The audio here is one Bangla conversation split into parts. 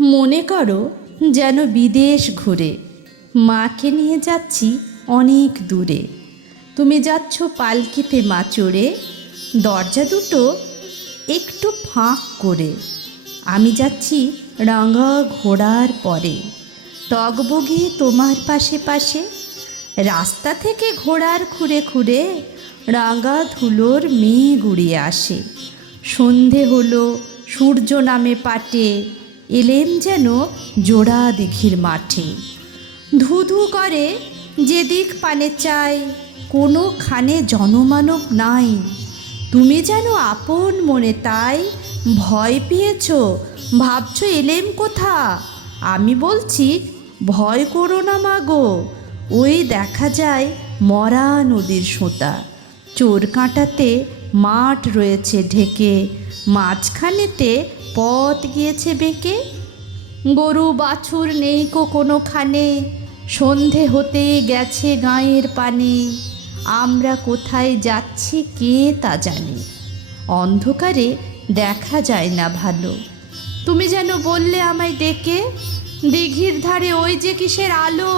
মনে করো যেন বিদেশ ঘুরে মাকে নিয়ে যাচ্ছি অনেক দূরে। তুমি যাচ্ছ পালকিতে মা চড়ে, দরজা দুটো একটু ফাঁক করে। আমি যাচ্ছি রাঙা ঘোড়ার পরে, টগবগে তোমার পাশে পাশে। রাস্তা থেকে ঘোড়ার খুঁড়ে খুঁড়ে রাঙা ধুলোর মেয়ে গুড়িয়ে আসে। সন্ধে হলো, সূর্য নামে পাটে, এলেম যেন জোড়া দিঘির মাঠে। ধুধু করে যেদিক পানে চাই, কোনোখানে জনমানব নাই। তুমি যেন আপন মনে তাই ভয় পেয়েছ, ভাবছ এলেম কোথা। আমি বলছি ভয় করো না মাগো, ওই দেখা যায় মরা নদীর সোঁতা। চোর কাঁটাতে মাঠ রয়েছে ঢেকে, মাঝখানেতে পথ গিয়েছে বেঁকে। গরু বাছুর নেই কোনোখানে, সন্ধে হতে গেছে গাঁয়ের পানে। আমরা কোথায় যাচ্ছি কে তা জানে, অন্ধকারে দেখা যায় না ভালো। তুমি যেন বললে আমায় ডেকে, দিঘির ধারে ওই যে কিসের আলো।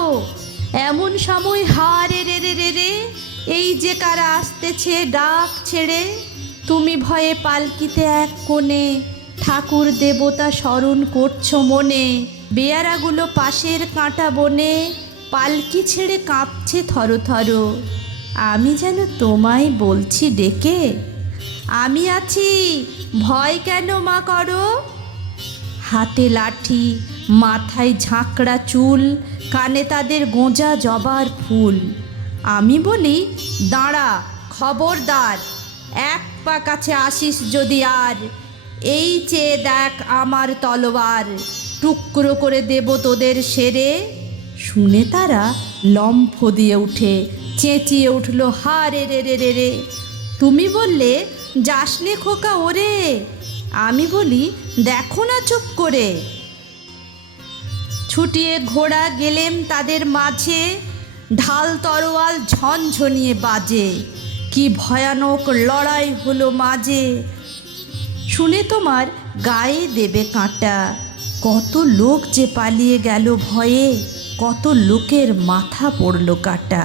এমন সময় হারে রে রে রে রে, এই যে কারা আসতেছে ডাক ছেড়ে। তুমি ভয়ে পালকিতে এক কোণে, ঠাকুর দেবতা স্মরণ করছো মনে। বেয়ারাগুলো পাশের কাঁটা বনে, পালকি ছেড়ে কাঁপছে থরথর। আমি যেন তোমায় বলছি ডেকে, আমি আছি, ভয় কেন মা করো। হাতে লাঠি, মাথায় ঝাঁকড়া চুল, কানে তাদের গোঁজা জবার ফুল। আমি বলি দাঁড়া, খবরদার, এক পা কাছে আসিস যদি আর। এই চেয়ে দেখ আমার তলোয়ার, টুকরো করে দেব তোদের সেরে। শুনে তারা লম্ফ দিয়ে উঠে, চেঁচিয়ে উঠল হারে রে রে রে রে। তুমি বললে যাসনে খোকা ওরে, আমি বলি দেখো না চুপ করে। ছুটিয়ে ঘোড়া গেলেম তাদের মাঝে, ঢাল তরোয়াল ঝনঝনিয়ে বাজে। কি ভয়ানক লড়াই হলো মাঝে, শুনে তোমার গায়ে দেবে কাঁটা। কত লোক যে পালিয়ে গেল ভয়ে, কত লোকের মাথা পড়ল কাটা।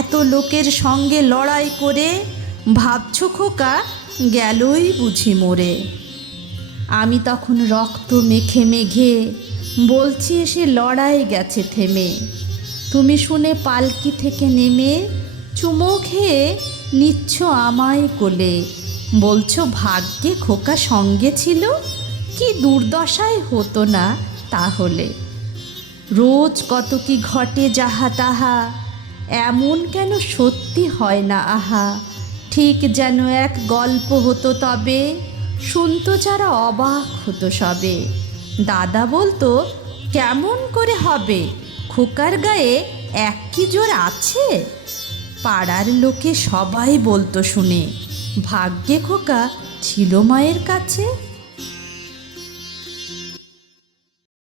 এত লোকের সঙ্গে লড়াই করে ভাবছ খোকা গেলই বুঝি মরে। আমি তখন রক্ত মেখে মেঘে বলছি এসে লড়াই গেছে থেমে। তুমি শুনে পালকি থেকে নেমে চুমো খেয়ে নিচ্ছ আমায় কোলে। বলছো ভাগ্যে খোকা সঙ্গে ছিল, কি দুর্দশায় হতো না তাহলে। রোজ কত কি ঘটে যাহা তাহা, এমন কেন সত্যি হয় না আহা। ঠিক যেন এক গল্প হতো তবে, শুনতো যারা অবাক হতো সবে। দাদা বলতো কেমন করে হবে, খোকার গায়ে এক কি জোর আছে। পাড়ার লোকে সবাই বলতো শুনে, ভাগ্যে খোকা ছিল মায়ের কাছে।